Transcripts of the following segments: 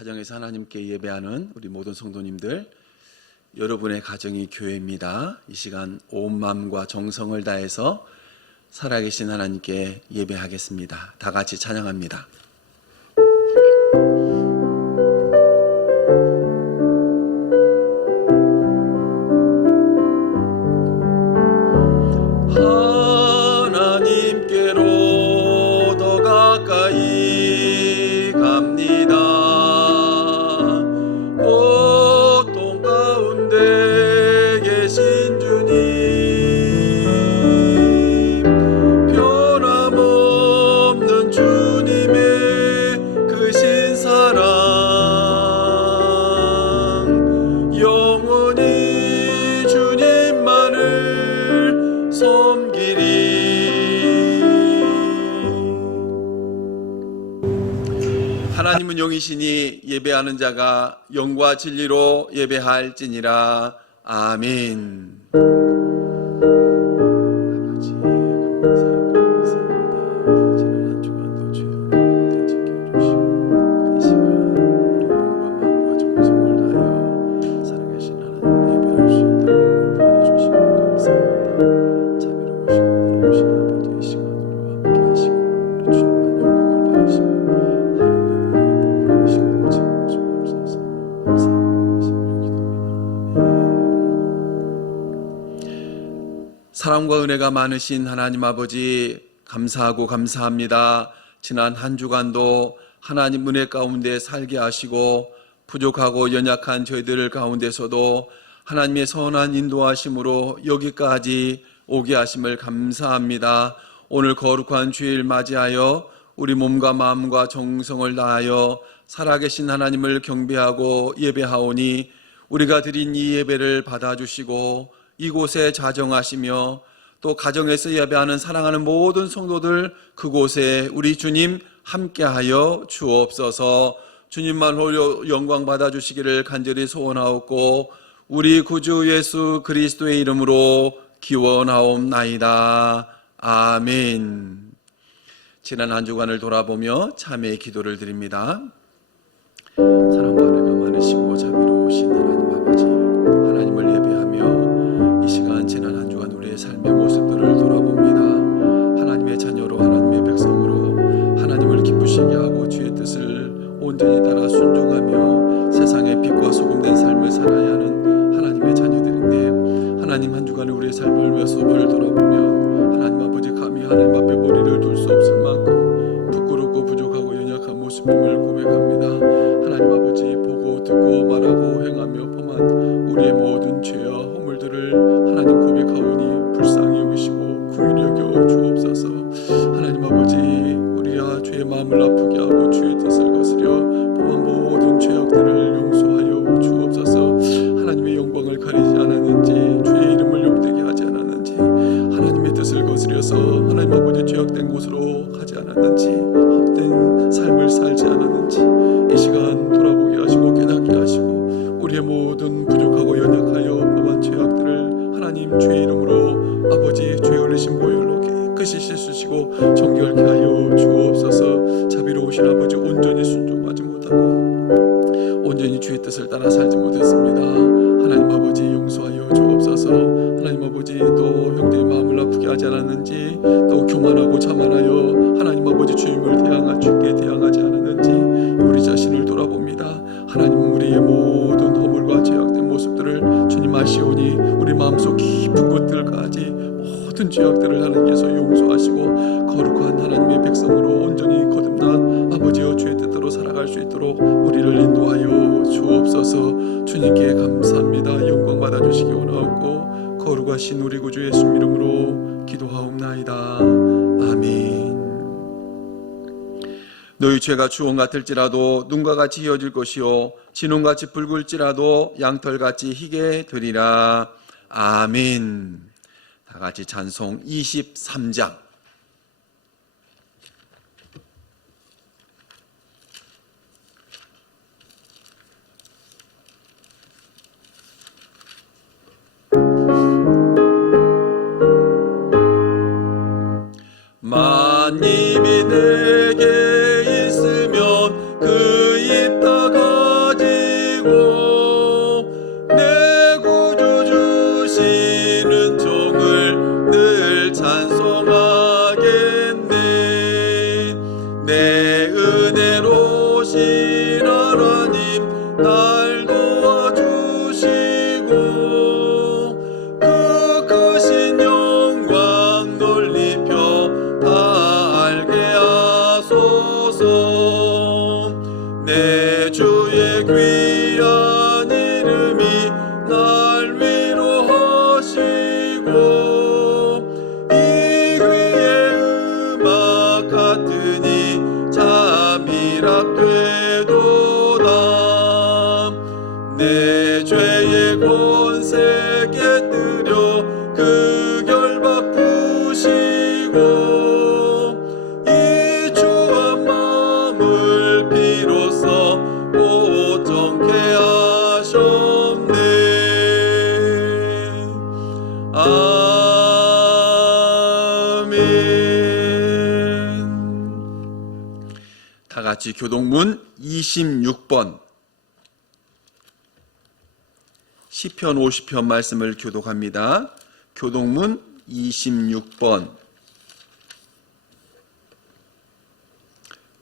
가정에서 하나님께 예배하는 우리 모든 성도님들, 여러분의 가정이 교회입니다. 이 시간 온 마음과 정성을 다해서 살아계신 하나님께 예배하겠습니다. 다 같이 찬양합니다. 하나님께로 더 가까이 갑니다. 고통 가운데 계신 주님, 변함없는 주님의 크신 사랑, 영원히 주님만을 섬기리. 하나님은 영이시니 예배하는 자가 영과 진리로 예배할지니라. 아멘. 아버지 감사합니다. 지난 한 주간도 주의 은혜를 지켜주시고 이 시간 우리 몸과 마음과 정성을 다하여 살아계신 하나님을 예배할 수 있도록 인도하여 주시고 감사합니다. 자비로우시고 은혜로우신 아버지, 이 시간 우리와 함께 하시고 우리 주님만 영광을 받으시고 사랑과 은혜가 많으신 하나님 아버지, 감사하고 감사합니다. 지난 한 주간도 하나님 은혜 가운데 살게 하시고 부족하고 연약한 저희들 가운데서도 하나님의 선한 인도하심으로 여기까지 오게 하심을 감사합니다. 오늘 거룩한 주일 맞이하여 우리 몸과 마음과 정성을 다하여 살아계신 하나님을 경배하고 예배하오니 우리가 드린 이 예배를 받아주시고 이곳에 자정하시며 또 가정에서 예배하는 사랑하는 모든 성도들 그곳에 우리 주님 함께하여 주옵소서. 주님만 홀로 영광 받아주시기를 간절히 소원하옵고 우리 구주 예수 그리스도의 이름으로 기원하옵나이다. 아멘. 지난 한 주간을 돌아보며 참회의 기도를 드립니다. 사랑과 은혜가 많으시고 자비로우신 하나님 아버지, 하나님을 예배하며 이 시간 지난 한 주간 우리의 삶의 모습들을 돌아봅니다. 하나님의 자녀로, 하나님의 백성으로 하나님을 기쁘시게 하고 주의 뜻을 온전히 따라 순종하며 세상의 빛과 소금 된 삶을 살아야 하는 하나님의 자녀들인데, 하나님 한 주간의 우리의 삶의 모습을 돌아보면 하나님 아버지 감히 하나님 앞에 머리를 둘 수 없을 만큼 부끄럽고 부족하고 연약한 모습임을 고백합니다. 하나님 아버지, 보고 듣고 말하고 행하며 범한 우리의 모든 죄와 허물들을 하나님 고백하오니 불쌍히 여기시고 긍휼히 여겨 주옵소서. 하나님 아버지, 우리가 죄의 마음을 아프게 하고 주의 뜻을 거스려 범한 모든 죄악들을 용서하여 주옵소서. 하나님의 영광을 가리지 않았는지, 주의 이름을 욕되게 하지 않았는지, 하나님의 뜻을 거스려서 하나님 아버지 죄악된 곳으로 가지 않았는지, 헛된 삶을 살지 않았는지 이 시간 돌아보게 하시고 깨닫게 하시고 우리의 모든 부족하고 연약하여 범한 죄악들을 하나님 주의 이름으로 아버지 죄 흘리신 보혈로 깨끗이 씻으시고 정결케 하여 주옵소서. 자비로우신 아버지, 온전히 순종하지 못하고 온전히 주의 뜻을 따라 살지 못했습니다. 하나님 아버지 용서하여 주옵소서. 하나님 아버지, 또 형제의 마음을 아프게 하지 않았는지, 또 교만하고 자만하여 하나님 아버지 주님을 주께 대항하지 않았는지 우리 자신을 돌아봅니다. 하나님, 우리의 모든 허물과 죄악된 모습들을 주님 아시오니 우리 마음속 깊은 곳들까지 모든 죄악들을 하나님께서 용서하시고 거룩한 하나님의 백성으로 온전히 거듭난 아버지여 주의 뜻대로 살아갈 수 있도록 우리를 인도하여 주옵소서. 주님께 감사합니다. 영광 받아주시기 원하옵고 거룩하신 우리 구주 예수 이름으로 기도하옵나이다. 아멘. 너희 죄가 주홍 같을지라도 눈과 같이 희어질 것이요 진홍같이 붉을지라도 양털같이 희게 되리라. 아멘. 다 같이 찬송 23장. 만님이 내게 있으면 그 입 다가 같이 교동문 26번 시편 50편 말씀을 교독합니다. 교동문 26번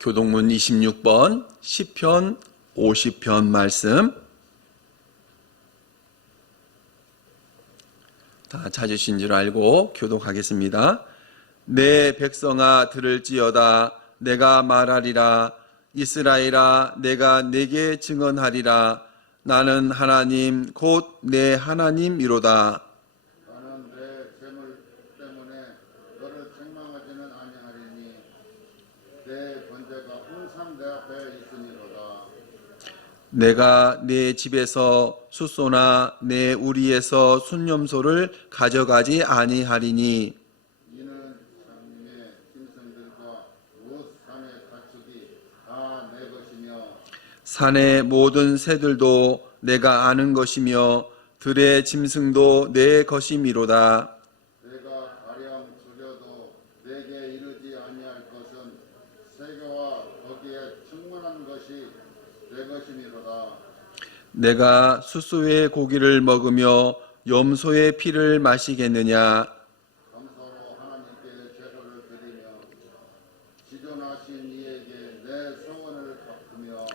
교동문 26번 시편 50편 말씀 다 찾으신 줄 알고 교독하겠습니다. 내 백성아 들을지어다. 내가 말하리라. 이스라엘아 내가 내게 증언하리라. 나는 하나님 곧 내 하나님이로다. 나는 내 재물 때문에 너를 책망하지는 아니하리니 내 번제가 항상 내 앞에 있으니로다. 내가 내 집에서 숫소나 내 우리에서 순념소를 가져가지 아니하리니 이는 장님의 짐승들과 못 산의 가축이 다 내 것이며 산의 모든 새들도 내가 아는 것이며 들의 짐승도 내 것이미로다. 내가 가령 두려도 내게 이르지 아니할 것은 세계와 거기에 충만한 것이 내 것이니로다. 내가 숫소의 고기를 먹으며 염소의 피를 마시겠느냐. 감사로 하나님께 제도를 드리며 지존하신 이에게 내 소원을 갚으며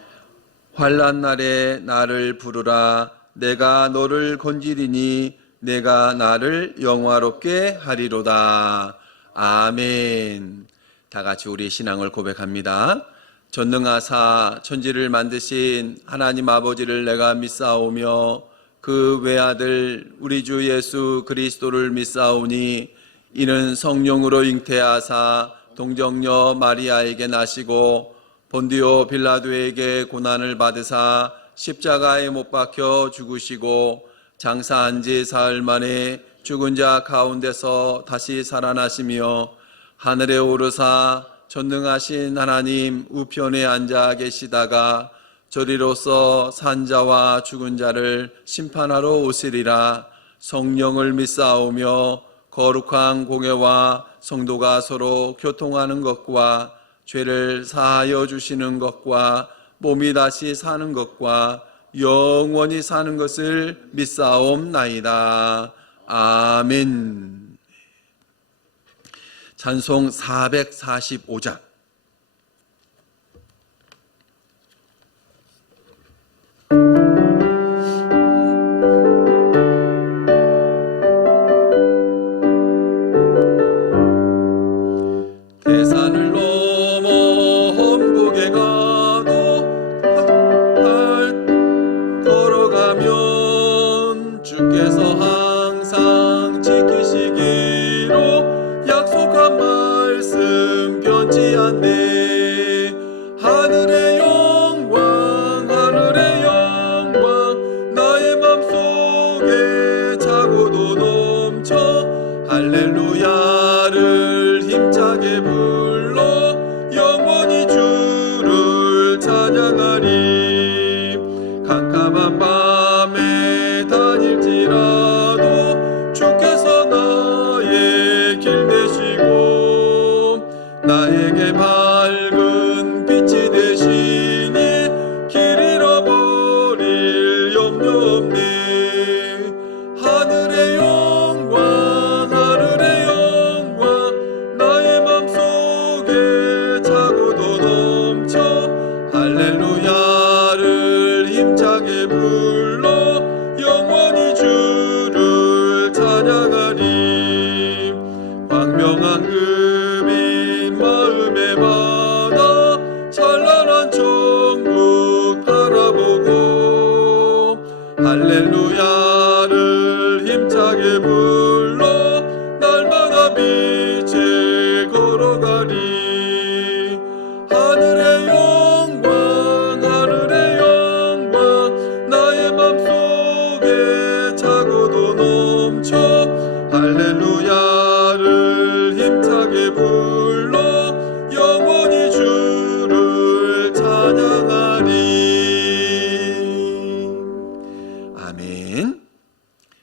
환난 날에 나를 부르라. 내가 너를 건지리니 내가 나를 영화롭게 하리로다. 아멘. 다 같이 우리 신앙을 고백합니다. 전능하사 천지를 만드신 하나님 아버지를 내가 믿사오며 그 외아들 우리 주 예수 그리스도를 믿사오니 이는 성령으로 잉태하사 동정녀 마리아에게 나시고 본디오 빌라도에게 고난을 받으사 십자가에 못 박혀 죽으시고 장사한 지 사흘 만에 죽은 자 가운데서 다시 살아나시며 하늘에 오르사 전능하신 하나님 우편에 앉아 계시다가 저리로서 산자와 죽은 자를 심판하러 오시리라. 성령을 믿사오며 거룩한 공회와 성도가 서로 교통하는 것과 죄를 사하여 주시는 것과 몸이 다시 사는 것과 영원히 사는 것을 믿사옵나이다. 아멘. 찬송 445장 대산을 넘어 험곡에 가도 걸어가면 주께서 항상 지키시기로 약속한 말씀 변치 않네. 하늘의 영광 하늘의 영광 나의 맘속에 차고도 넘쳐 할렐루야를 힘차게 불러 영원히 주를 찬양하리. 캄캄한 밤에 다닐지라도 주께서 나의 길 되시고 나에게 밝은 빛이 되시니 길 잃어버릴 염려 없네. 하늘의 영광 하늘의 영광 나의 맘속에 차고도 넘쳐 할렐루야를 힘차게 불러 영원히 주를 찬양하리. 광명한 금인 마음에 받아 찬란한 천국 바라보고 할렐루야를 힘차게 불러 날마다 빛에 걸어가리. 하늘의 영광 하늘의 영광 나의 맘속에 차고도 넘쳐 할렐루야를 힘차게 불러 영원히 주를 찬양하리. 아멘.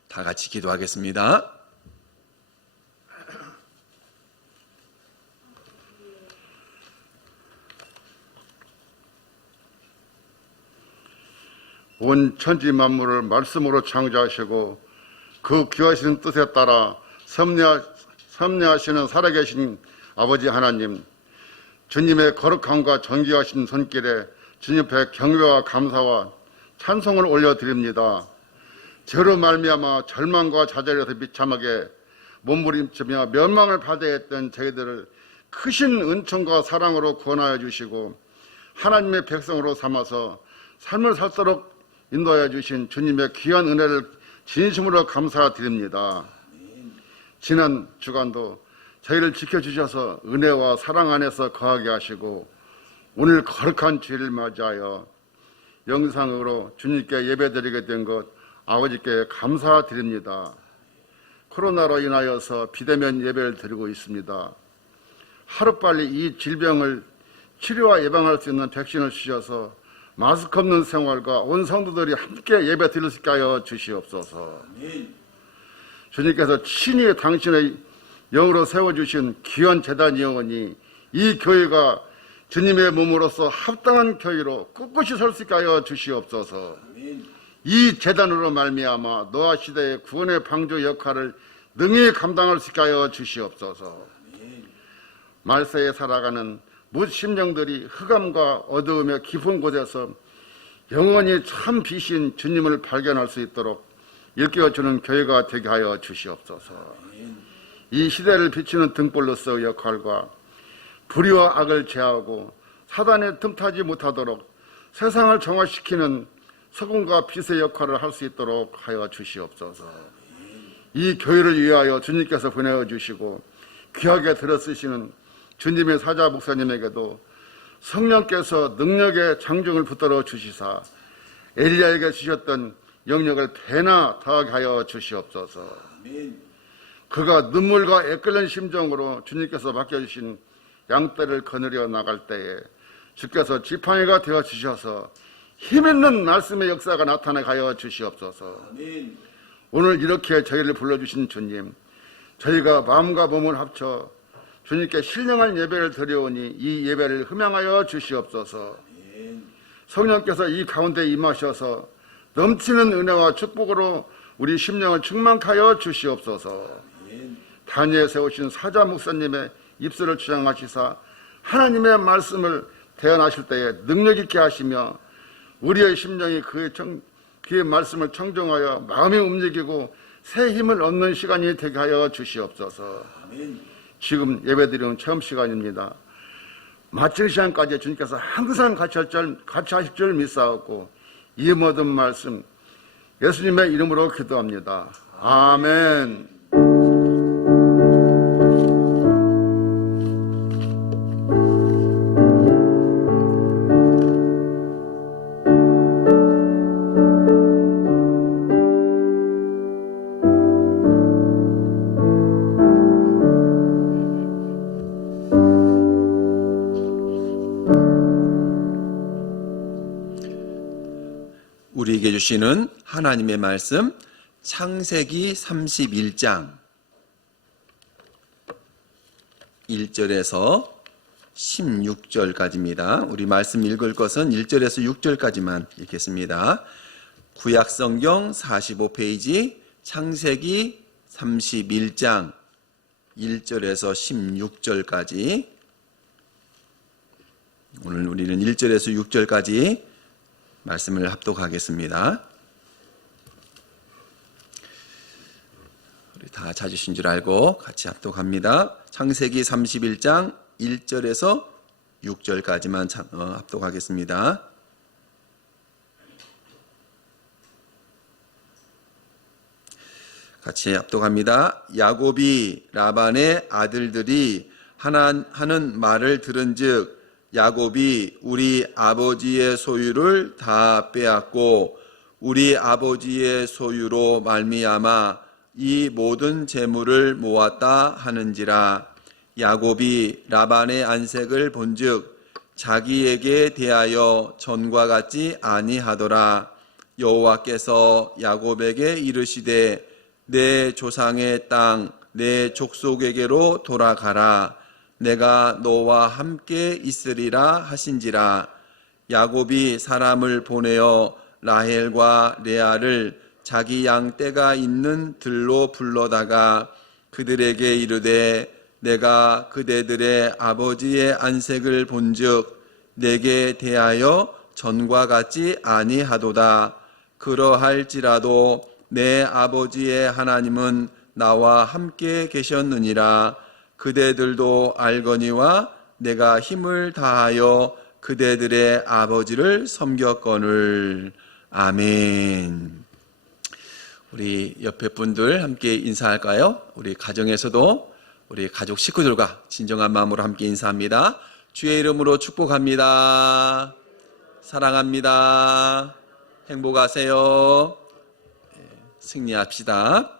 다 같이 기도하겠습니다. 온 천지 만물을 말씀으로 창조하시고 그 귀하신 뜻에 따라 섭리하시는 살아계신 아버지 하나님, 주님의 거룩함과 존귀하신 손길에 주님 앞에 경배와 감사와 찬송을 올려드립니다. 죄로 말미암아 절망과 좌절에서 비참하게 몸부림치며 멸망을 받아야 했던 저희들을 크신 은총과 사랑으로 구원하여 주시고 하나님의 백성으로 삼아서 삶을 살도록 인도하여 주신 주님의 귀한 은혜를 진심으로 감사드립니다. 지난 주간도 저희를 지켜주셔서 은혜와 사랑 안에서 거하게 하시고 오늘 거룩한 주일을 맞이하여 영상으로 주님께 예배드리게 된 것 아버지께 감사드립니다. 코로나로 인하여서 비대면 예배를 드리고 있습니다. 하루빨리 이 질병을 치료와 예방할 수 있는 백신을 주셔서 마스크 없는 생활과 온 성도들이 함께 예배 드릴 수 있게 하여 주시옵소서. 주님께서 친히 당신의 영으로 세워주신 귀한 제단이 영원히 이 교회가 주님의 몸으로서 합당한 교회로 꿋꿋이 설 수 있게 하여 주시옵소서. 이 제단으로 말미암아 노아 시대의 구원의 방주 역할을 능히 감당할 수 있게 하여 주시옵소서. 말세에 살아가는 뭇 심령들이 흑암과 어두움의 깊은 곳에서 영원히 참 빛인 주님을 발견할 수 있도록 일깨워주는 교회가 되게 하여 주시옵소서. 이 시대를 비추는 등불로서의 역할과 불의와 악을 제하고 사단에 틈타지 못하도록 세상을 정화시키는 소금과 빛의 역할을 할 수 있도록 하여 주시옵소서. 이 교회를 위하여 주님께서 보내어 주시고 귀하게 들어쓰시는 주님의 사자 목사님에게도 성령께서 능력의 장중을 붙들어 주시사 엘리야에게 주셨던 영역을 배나 더하게 하여 주시옵소서. 그가 눈물과 애끓는 심정으로 주님께서 맡겨주신 양떼를 거느려 나갈 때에 주께서 지팡이가 되어 주셔서 힘있는 말씀의 역사가 나타나게 하여 주시옵소서. 오늘 이렇게 저희를 불러주신 주님, 저희가 마음과 몸을 합쳐 주님께 신령한 예배를 드려오니 이 예배를 흠양하여 주시옵소서. 성령께서 이 가운데 임하셔서 넘치는 은혜와 축복으로 우리 심령을 충만케 하여 주시옵소서. 단위에 세우신 사자 목사님의 입술을 주장하시사 하나님의 말씀을 대언하실 때에 능력 있게 하시며 우리의 심령이 그의 말씀을 청종하여 마음이 움직이고 새 힘을 얻는 시간이 되게 하여 주시옵소서. 지금 예배드리는 처음 시간입니다. 마칠 시간까지 주님께서 항상 같이 하실 줄 믿사옵고 이 모든 말씀 예수님의 이름으로 기도합니다. 아멘. 우리에게 주시는 하나님의 말씀 창세기 31장 1절에서 16절까지입니다. 우리 말씀 읽을 것은 1절에서 6절까지만 읽겠습니다. 구약성경 45페이지 창세기 31장 1절에서 16절까지 오늘 우리는 1절에서 6절까지 말씀을 합독하겠습니다. 우리 다 찾으신 줄 알고 같이 합독합니다. 창세기 31장 1절에서 6절까지만 합독하겠습니다. 같이 합독합니다. 야곱이 라반의 아들들이 하는 말을 들은즉 야곱이 우리 아버지의 소유를 다 빼앗고 우리 아버지의 소유로 말미암아 이 모든 재물을 모았다 하는지라. 야곱이 라반의 안색을 본즉 자기에게 대하여 전과 같지 아니하더라. 여호와께서 야곱에게 이르시되 내 조상의 땅 내 족속에게로 돌아가라. 내가 너와 함께 있으리라 하신지라. 야곱이 사람을 보내어 라헬과 레아를 자기 양 떼가 있는 들로 불러다가 그들에게 이르되 내가 그대들의 아버지의 안색을 본즉 내게 대하여 전과 같지 아니하도다. 그러할지라도 내 아버지의 하나님은 나와 함께 계셨느니라. 그대들도 알거니와 내가 힘을 다하여 그대들의 아버지를 섬겼거늘. 아멘. 우리 옆에 분들 함께 인사할까요? 우리 가정에서도 우리 가족 식구들과 진정한 마음으로 함께 인사합니다. 주의 이름으로 축복합니다. 사랑합니다. 행복하세요. 승리합시다.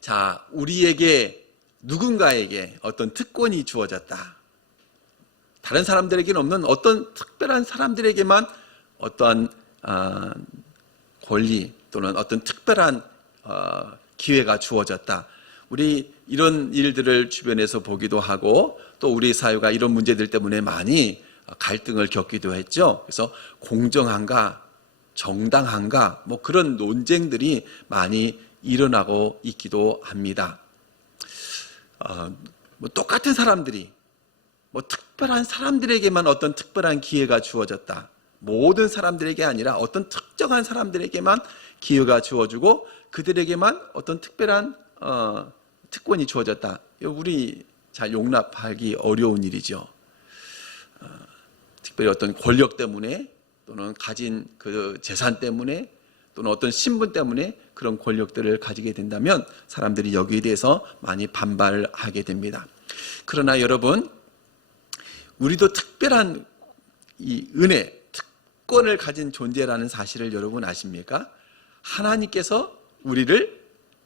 자, 우리에게 누군가에게 어떤 특권이 주어졌다. 다른 사람들에게는 없는 어떤 특별한 사람들에게만 어떠한 권리 또는 어떤 특별한 기회가 주어졌다. 우리 이런 일들을 주변에서 보기도 하고 또 우리 사회가 이런 문제들 때문에 많이 갈등을 겪기도 했죠. 그래서 공정한가 정당한가 뭐 그런 논쟁들이 많이 일어나고 있기도 합니다. 뭐 똑같은 사람들이 뭐 특별한 사람들에게만 어떤 특별한 기회가 주어졌다. 모든 사람들에게 아니라 어떤 특정한 사람들에게만 기회가 주어지고 그들에게만 어떤 특별한 특권이 주어졌다. 우리 잘 용납하기 어려운 일이죠. 특별히 어떤 권력 때문에 또는 가진 그 재산 때문에 또는 어떤 신분 때문에 그런 권력들을 가지게 된다면 사람들이 여기에 대해서 많이 반발하게 됩니다. 그러나 여러분, 우리도 특별한 이 은혜, 특권을 가진 존재라는 사실을 여러분 아십니까? 하나님께서 우리를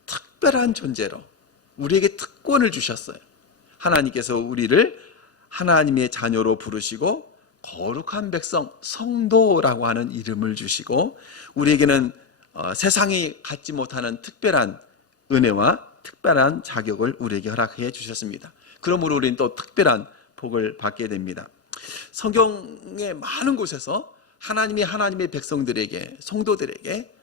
특별한 존재로 우리에게 특권을 주셨어요. 하나님께서 우리를 하나님의 자녀로 부르시고 거룩한 백성, 성도라고 하는 이름을 주시고 우리에게는 세상이 갖지 못하는 특별한 은혜와 특별한 자격을 우리에게 허락해 주셨습니다. 그러므로 우리는 또 특별한 복을 받게 됩니다. 성경의 많은 곳에서 하나님이 하나님의 백성들에게, 성도들에게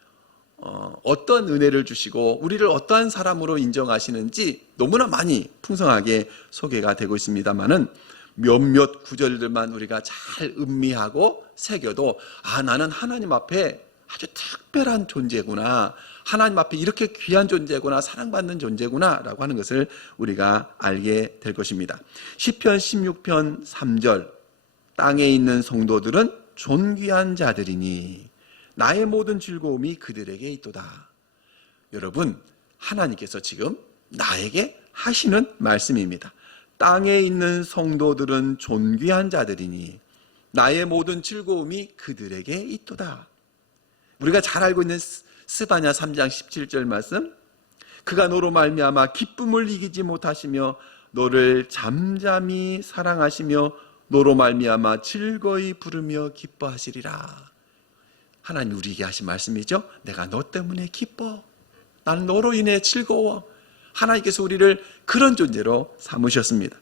어떤 은혜를 주시고 우리를 어떠한 사람으로 인정하시는지 너무나 많이 풍성하게 소개가 되고 있습니다만은 몇몇 구절들만 우리가 잘 음미하고 새겨도 나는 하나님 앞에 아주 특별한 존재구나, 하나님 앞에 이렇게 귀한 존재구나, 사랑받는 존재구나 라고 하는 것을 우리가 알게 될 것입니다. 시편 16편 3절 땅에 있는 성도들은 존귀한 자들이니 나의 모든 즐거움이 그들에게 있도다. 여러분, 하나님께서 지금 나에게 하시는 말씀입니다. 땅에 있는 성도들은 존귀한 자들이니 나의 모든 즐거움이 그들에게 있도다. 우리가 잘 알고 있는 스바냐 3장 17절 말씀, 그가 너로 말미암아 기쁨을 이기지 못하시며 너를 잠잠히 사랑하시며 너로 말미암아 즐거이 부르며 기뻐하시리라. 하나님 우리에게 하신 말씀이죠. 내가 너 때문에 기뻐, 나는 너로 인해 즐거워. 하나님께서 우리를 그런 존재로 삼으셨습니다.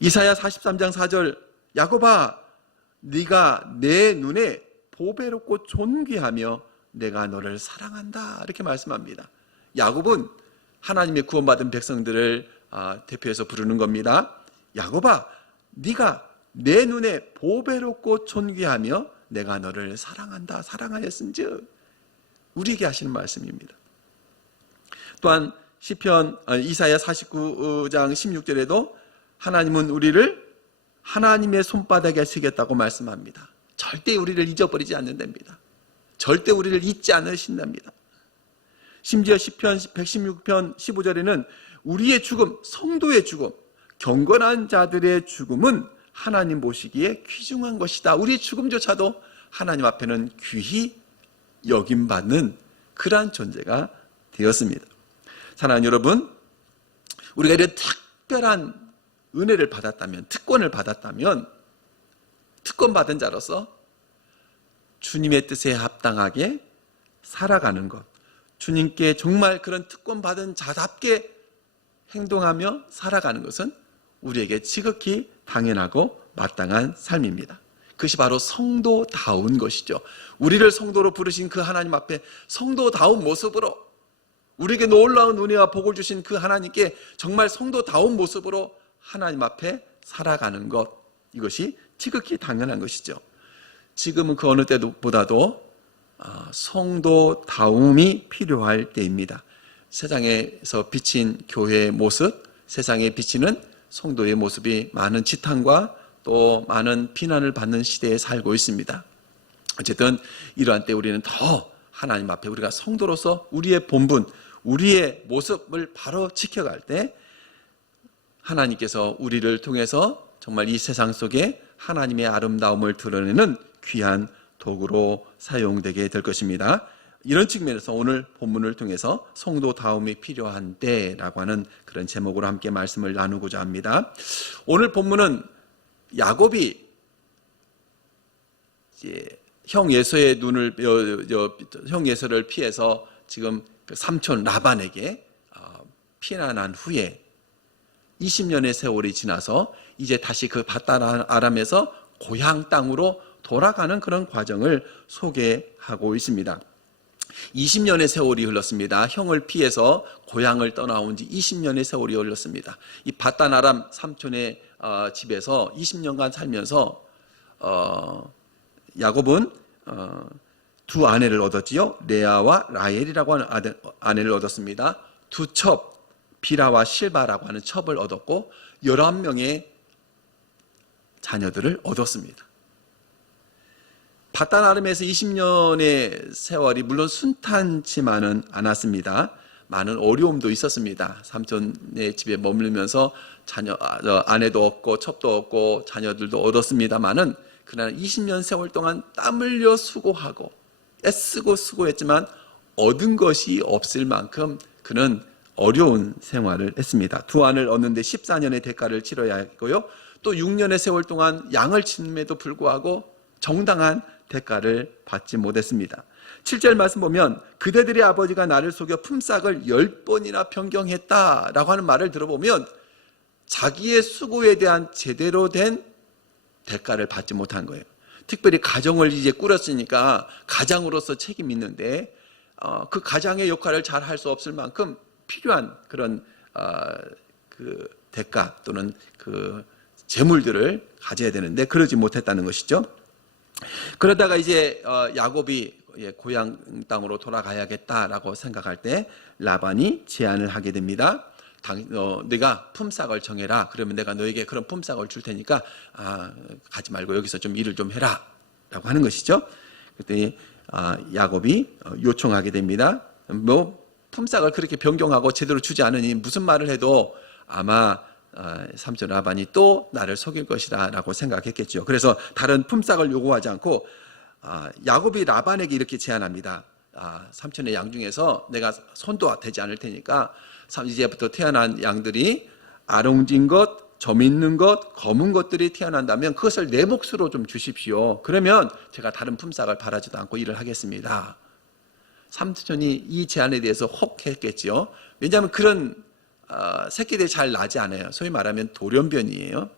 이사야 43장 4절 야곱아 네가 내 눈에 보배롭고 존귀하며 내가 너를 사랑한다 이렇게 말씀합니다. 야곱은 하나님의 구원받은 백성들을 대표해서 부르는 겁니다. 야곱아 네가 내 눈에 보배롭고 존귀하며 내가 너를 사랑한다, 사랑하였은즉 우리에게 하시는 말씀입니다. 또한 시편 이사야 49장 16절에도 하나님은 우리를 하나님의 손바닥에 새겼다고 말씀합니다. 절대 우리를 잊어버리지 않는답니다. 절대 우리를 잊지 않으신답니다. 심지어 시편 116편 15절에는 우리의 죽음, 성도의 죽음, 경건한 자들의 죽음은 하나님 보시기에 귀중한 것이다. 우리의 죽음조차도 하나님 앞에는 귀히 여김받는 그러한 존재가 되었습니다. 사랑하는 여러분, 우리가 이런 특별한 은혜를 받았다면, 특권을 받았다면, 특권 받은 자로서 주님의 뜻에 합당하게 살아가는 것, 주님께 정말 그런 특권 받은 자답게 행동하며 살아가는 것은 우리에게 지극히 당연하고 마땅한 삶입니다. 그것이 바로 성도다운 것이죠. 우리를 성도로 부르신 그 하나님 앞에 성도다운 모습으로, 우리에게 놀라운 은혜와 복을 주신 그 하나님께 정말 성도다운 모습으로 하나님 앞에 살아가는 것, 이것이 지극히 당연한 것이죠. 지금은 그 어느 때보다도 성도다움이 필요할 때입니다. 세상에서 비친 교회의 모습, 세상에 비치는 성도의 모습이 많은 지탄과 또 많은 비난을 받는 시대에 살고 있습니다. 어쨌든 이러한 때 우리는 더 하나님 앞에 우리가 성도로서 우리의 본분, 우리의 모습을 바로 지켜갈 때 하나님께서 우리를 통해서 정말 이 세상 속에 하나님의 아름다움을 드러내는 귀한 도구로 사용되게 될 것입니다. 이런 측면에서 오늘 본문을 통해서 성도다움이 필요한 때라고 하는 그런 제목으로 함께 말씀을 나누고자 합니다. 오늘 본문은 야곱이 형 예서의 형 예서를 피해서 지금 그 삼촌 라반에게 피난한 후에 20년의 세월이 지나서 이제 다시 그 밧단 아람에서 고향 땅으로 돌아가는 그런 과정을 소개하고 있습니다. 20년의 세월이 흘렀습니다. 형을 피해서 고향을 떠나온 지 20년의 세월이 흘렀습니다. 이 밧단 아람 삼촌의 집에서 20년간 살면서 야곱은 두 아내를 얻었지요. 레아와 라헬이라고 하는 아내를 얻었습니다. 두 첩, 비라와 실바라고 하는 첩을 얻었고 11명의 자녀들을 얻었습니다. 밧단 아람에서 20년의 세월이 물론 순탄치만은 않았습니다. 많은 어려움도 있었습니다. 삼촌의 집에 머물면서 아내도 얻고 첩도 얻고 자녀들도 얻었습니다만은 그러나 20년 세월 동안 땀 흘려 수고하고 애쓰고 수고했지만 얻은 것이 없을 만큼 그는 어려운 생활을 했습니다. 두 안을 얻는데 14년의 대가를 치러야 했고요. 또 6년의 세월 동안 양을 치는데도 불구하고 정당한 대가를 받지 못했습니다. 7절 말씀 보면 그대들의 아버지가 나를 속여 품삯을 10번이나 변경했다라고 하는 말을 들어보면 자기의 수고에 대한 제대로 된 대가를 받지 못한 거예요. 특별히 가정을 이제 꾸렸으니까 가장으로서 책임이 있는데 그 가장의 역할을 잘 할 수 없을 만큼 필요한 그런 그 대가 또는 그 재물들을 가져야 되는데 그러지 못했다는 것이죠. 그러다가 이제 야곱이 고향 땅으로 돌아가야겠다라고 생각할 때 라반이 제안을 하게 됩니다. 네가 품삯을 정해라. 그러면 내가 너에게 그런 품삯을 줄 테니까 가지 말고 여기서 좀 일을 좀 해라 라고 하는 것이죠. 그랬더니 야곱이 요청하게 됩니다. 뭐 품삯을 그렇게 변경하고 제대로 주지 않으니 무슨 말을 해도 아마 삼촌 라반이 또 나를 속일 것이다 라고 생각했겠죠. 그래서 다른 품삯을 요구하지 않고 야곱이 라반에게 이렇게 제안합니다. 삼촌의 양 중에서 내가 손도 대지 않을 테니까 이제부터 태어난 양들이 아롱진 것, 점 있는 것, 검은 것들이 태어난다면 그것을 내 몫으로 좀 주십시오. 그러면 제가 다른 품삯을 바라지도 않고 일을 하겠습니다. 삼촌이 이 제안에 대해서 혹했겠죠. 왜냐하면 그런 새끼들이 잘 나지 않아요. 소위 말하면 돌연변이에요.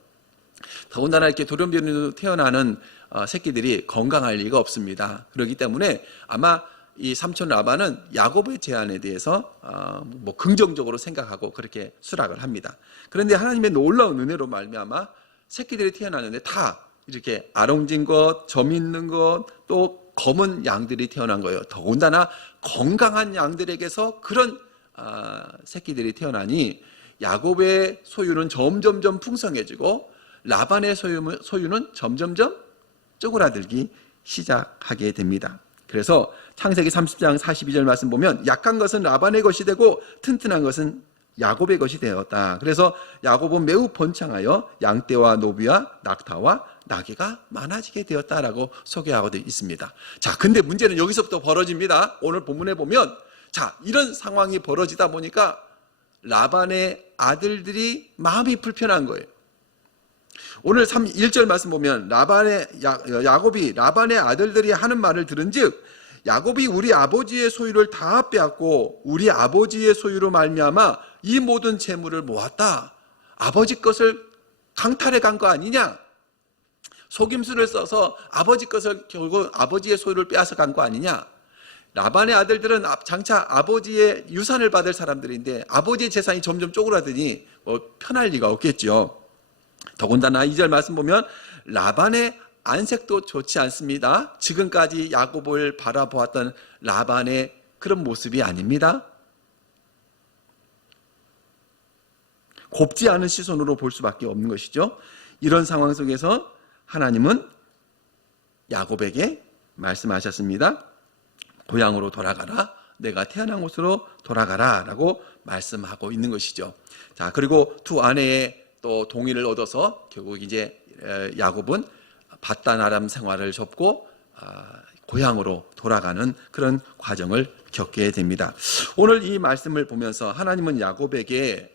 더군다나 이렇게 돌연변이로 태어나는 새끼들이 건강할 리가 없습니다. 그렇기 때문에 아마 이 삼촌 라반은 야곱의 제안에 대해서 뭐 긍정적으로 생각하고 그렇게 수락을 합니다. 그런데 하나님의 놀라운 은혜로 말미암아 새끼들이 태어나는데 다 이렇게 아롱진 것, 점 있는 것, 또 검은 양들이 태어난 거예요. 더군다나 건강한 양들에게서 그런 새끼들이 태어나니 야곱의 소유는 점점점 풍성해지고 라반의 소유는 점점점 쪼그라들기 시작하게 됩니다. 그래서 창세기 30장 42절 말씀 보면 약한 것은 라반의 것이 되고 튼튼한 것은 야곱의 것이 되었다. 그래서 야곱은 매우 번창하여 양떼와 노비와 낙타와 나귀가 많아지게 되었다라고 소개하고 있습니다. 자, 근데 문제는 여기서부터 벌어집니다. 오늘 본문에 보면 자, 이런 상황이 벌어지다 보니까 라반의 아들들이 마음이 불편한 거예요. 오늘 1절 말씀 보면 야곱이 라반의 아들들이 하는 말을 들은즉 야곱이 우리 아버지의 소유를 다 빼앗고 우리 아버지의 소유로 말미암아 이 모든 재물을 모았다. 아버지 것을 강탈해 간 거 아니냐? 속임수를 써서 아버지 것을 결국 아버지의 소유를 빼앗아 간 거 아니냐. 라반의 아들들은 장차 아버지의 유산을 받을 사람들인데 아버지의 재산이 점점 쪼그라드니 편할 리가 없겠죠. 더군다나 2절 말씀 보면 라반의 안색도 좋지 않습니다. 지금까지 야곱을 바라보았던 라반의 그런 모습이 아닙니다. 곱지 않은 시선으로 볼 수밖에 없는 것이죠. 이런 상황 속에서 하나님은 야곱에게 말씀하셨습니다. 고향으로 돌아가라. 내가 태어난 곳으로 돌아가라 라고 말씀하고 있는 것이죠. 자, 그리고 두 아내의 또 동의를 얻어서 결국 이제 야곱은 밧단 아람 생활을 접고 고향으로 돌아가는 그런 과정을 겪게 됩니다. 오늘 이 말씀을 보면서 하나님은 야곱에게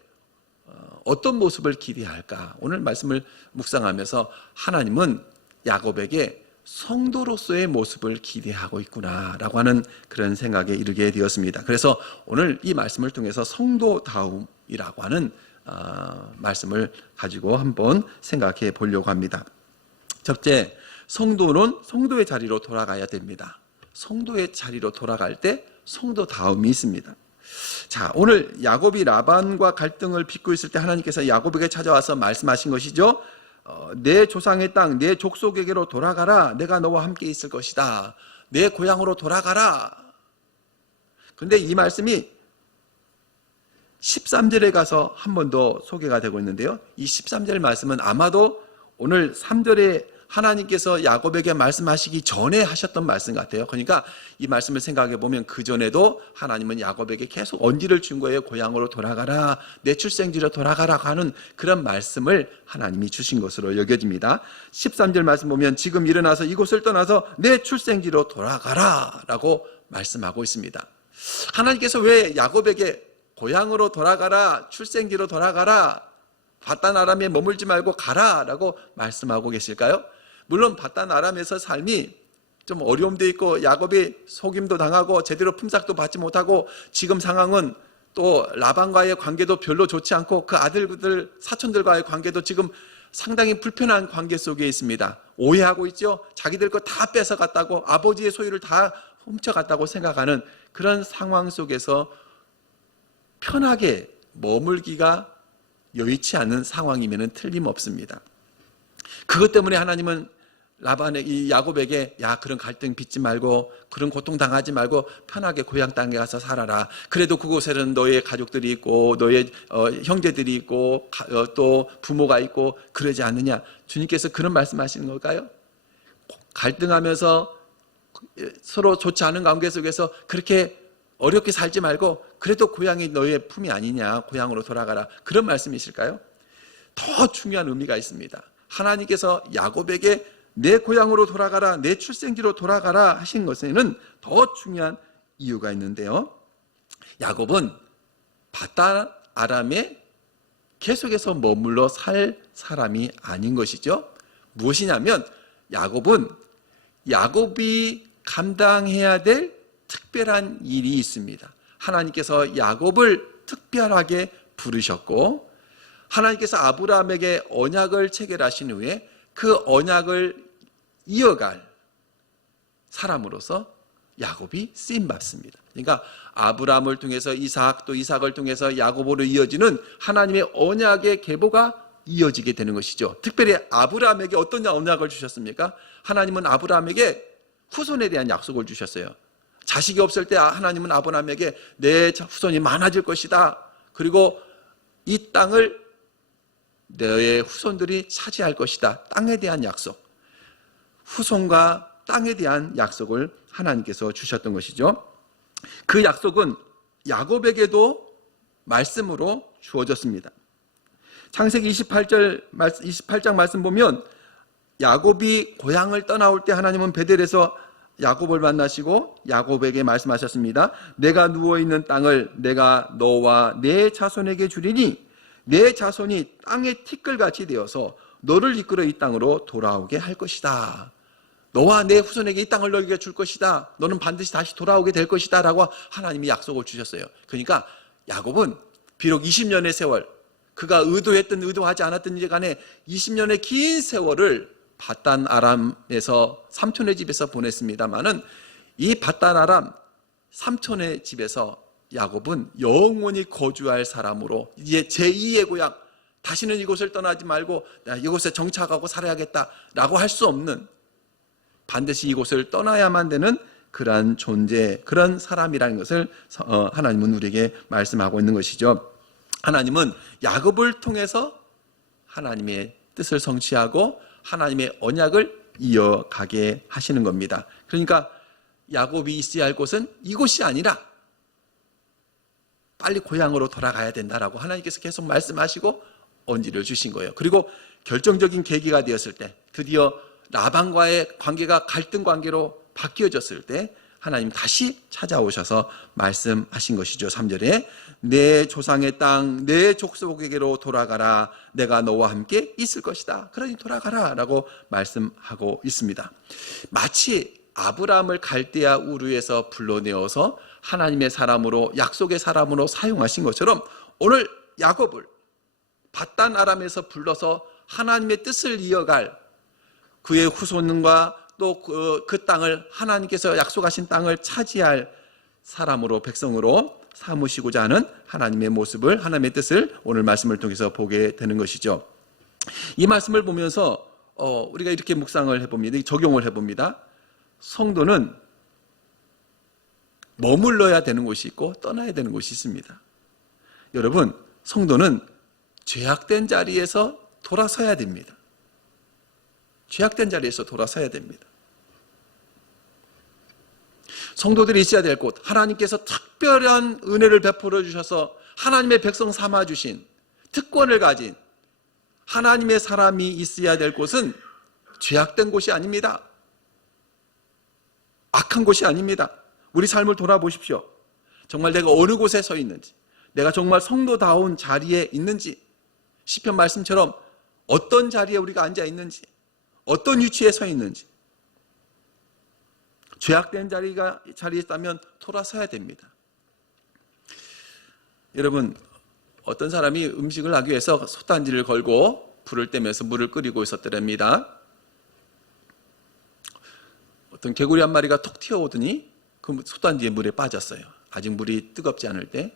어떤 모습을 기대할까? 오늘 말씀을 묵상하면서 하나님은 야곱에게 성도로서의 모습을 기대하고 있구나라고 하는 그런 생각에 이르게 되었습니다. 그래서 오늘 이 말씀을 통해서 성도다움이라고 하는 말씀을 가지고 한번 생각해 보려고 합니다. 첫째, 성도는 성도의 자리로 돌아가야 됩니다. 성도의 자리로 돌아갈 때 성도다움이 있습니다. 자, 오늘 야곱이 라반과 갈등을 빚고 있을 때 하나님께서 야곱에게 찾아와서 말씀하신 것이죠. 내 조상의 땅, 내 족속에게로 돌아가라. 내가 너와 함께 있을 것이다. 내 고향으로 돌아가라. 그런데 이 말씀이 13절에 가서 한 번 더 소개가 되고 있는데요. 이 13절 말씀은 아마도 오늘 3절에 하나님께서 야곱에게 말씀하시기 전에 하셨던 말씀 같아요. 그러니까 이 말씀을 생각해 보면 그 전에도 하나님은 야곱에게 계속 언지를 준 거예요. 고향으로 돌아가라, 내 출생지로 돌아가라 하는 그런 말씀을 하나님이 주신 것으로 여겨집니다. 13절 말씀 보면 지금 일어나서 이곳을 떠나서 내 출생지로 돌아가라 라고 말씀하고 있습니다. 하나님께서 왜 야곱에게 고향으로 돌아가라, 출생지로 돌아가라, 밧단 아람에 머물지 말고 가라라고 말씀하고 계실까요? 물론 밧단 아람에서 삶이 좀 어려움도 있고 야곱이 속임도 당하고 제대로 품삯도 받지 못하고 지금 상황은 또 라반과의 관계도 별로 좋지 않고 그 아들들 사촌들과의 관계도 지금 상당히 불편한 관계 속에 있습니다. 오해하고 있죠. 자기들 거 다 뺏어갔다고, 아버지의 소유를 다 훔쳐갔다고 생각하는 그런 상황 속에서 편하게 머물기가 여의치 않은 상황이면 틀림없습니다. 그것 때문에 하나님은 이 야곱에게 그런 갈등 빚지 말고 그런 고통 당하지 말고 편하게 고향 땅에 가서 살아라. 그래도 그곳에는 너의 가족들이 있고 너의 형제들이 있고 또 부모가 있고 그러지 않느냐. 주님께서 그런 말씀하시는 걸까요? 갈등하면서 서로 좋지 않은 관계 속에서 그렇게 어렵게 살지 말고 그래도 고향이 너의 품이 아니냐, 고향으로 돌아가라, 그런 말씀이실까요? 더 중요한 의미가 있습니다. 하나님께서 야곱에게 내 고향으로 돌아가라, 내 출생지로 돌아가라 하신 것에는 더 중요한 이유가 있는데요. 야곱은 밧단 아람에 계속해서 머물러 살 사람이 아닌 것이죠. 무엇이냐면 야곱이 감당해야 될 특별한 일이 있습니다. 하나님께서 야곱을 특별하게 부르셨고 하나님께서 아브라함에게 언약을 체결하신 후에 그 언약을 이어갈 사람으로서 야곱이 쓰임받습니다. 그러니까 아브라함을 통해서 이삭, 또 이삭을 통해서 야곱으로 이어지는 하나님의 언약의 계보가 이어지게 되는 것이죠. 특별히 아브라함에게 어떤 언약을 주셨습니까? 하나님은 아브라함에게 후손에 대한 약속을 주셨어요. 자식이 없을 때 하나님은 아브라함에게 내 후손이 많아질 것이다. 그리고 이 땅을 너의 후손들이 차지할 것이다. 땅에 대한 약속. 후손과 땅에 대한 약속을 하나님께서 주셨던 것이죠. 그 약속은 야곱에게도 말씀으로 주어졌습니다. 창세기 28장 말씀 보면 야곱이 고향을 떠나올 때 하나님은 베델에서 야곱을 만나시고 야곱에게 말씀하셨습니다. 내가 누워있는 땅을 내가 너와 내 자손에게 주리니 내 자손이 땅의 티끌같이 되어서 너를 이끌어 이 땅으로 돌아오게 할 것이다. 너와 내 후손에게 이 땅을 너에게 줄 것이다. 너는 반드시 다시 돌아오게 될 것이다 라고 하나님이 약속을 주셨어요. 그러니까 야곱은 비록 20년의 세월, 그가 의도했든 의도하지 않았든 간에 20년의 긴 세월을 바단 아람에서 삼촌의 집에서 보냈습니다마는 이 바단 아람 삼촌의 집에서 야곱은 영원히 거주할 사람으로 이제 제2의 고향, 다시는 이곳을 떠나지 말고 이곳에 정착하고 살아야겠다라고 할 수 없는, 반드시 이곳을 떠나야만 되는 그러한 존재, 그런 사람이라는 것을 하나님은 우리에게 말씀하고 있는 것이죠. 하나님은 야곱을 통해서 하나님의 뜻을 성취하고 하나님의 언약을 이어가게 하시는 겁니다. 그러니까 야곱이 있어야 할 곳은 이곳이 아니라 빨리 고향으로 돌아가야 된다라고 하나님께서 계속 말씀하시고 언지를 주신 거예요. 그리고 결정적인 계기가 되었을 때, 드디어 라반과의 관계가 갈등 관계로 바뀌어졌을 때 하나님 다시 찾아오셔서 말씀하신 것이죠. 3절에 내 조상의 땅, 내 족속에게로 돌아가라. 내가 너와 함께 있을 것이다. 그러니 돌아가라 라고 말씀하고 있습니다. 마치 아브라함을 갈대아 우르에서 불러내어서 하나님의 사람으로, 약속의 사람으로 사용하신 것처럼 오늘 야곱을 바단 아람에서 불러서 하나님의 뜻을 이어갈 그의 후손과 또 그 땅을, 하나님께서 약속하신 땅을 차지할 사람으로, 백성으로 삼으시고자 하는 하나님의 모습을, 하나님의 뜻을 오늘 말씀을 통해서 보게 되는 것이죠. 이 말씀을 보면서 우리가 이렇게 묵상을 해봅니다. 적용을 해봅니다. 성도는 머물러야 되는 곳이 있고 떠나야 되는 곳이 있습니다. 여러분, 성도는 죄악된 자리에서 돌아서야 됩니다. 죄악된 자리에서 돌아서야 됩니다. 성도들이 있어야 될 곳, 하나님께서 특별한 은혜를 베풀어 주셔서 하나님의 백성 삼아 주신 특권을 가진 하나님의 사람이 있어야 될 곳은 죄악된 곳이 아닙니다. 악한 곳이 아닙니다. 우리 삶을 돌아보십시오. 정말 내가 어느 곳에 서 있는지, 내가 정말 성도다운 자리에 있는지, 시편 말씀처럼 어떤 자리에 우리가 앉아 있는지, 어떤 위치에 서 있는지, 죄악된 자리에 있다면 돌아서야 됩니다. 여러분, 어떤 사람이 음식을 하기 위해서 솥단지를 걸고 불을 떼면서 물을 끓이고 있었더랍니다. 어떤 개구리 한 마리가 톡 튀어오더니 그 솥단지에 물에 빠졌어요. 아직 물이 뜨겁지 않을 때.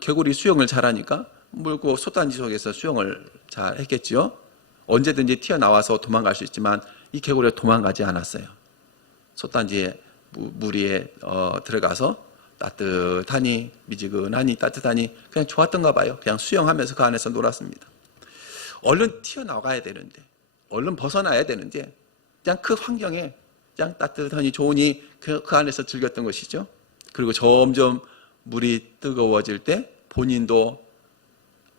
개구리 수영을 잘하니까 그 솥단지 속에서 수영을 잘 했겠죠. 언제든지 튀어나와서 도망갈 수 있지만 이 개구리가 도망가지 않았어요. 솥단지에 물에 들어가서 따뜻하니, 미지근하니, 따뜻하니 그냥 좋았던가 봐요. 그냥 수영하면서 그 안에서 놀았습니다. 얼른 튀어나가야 되는데, 얼른 벗어나야 되는데 그냥 그 환경에 그냥 따뜻하니 좋으니 그 안에서 즐겼던 것이죠. 그리고 점점 물이 뜨거워질 때 본인도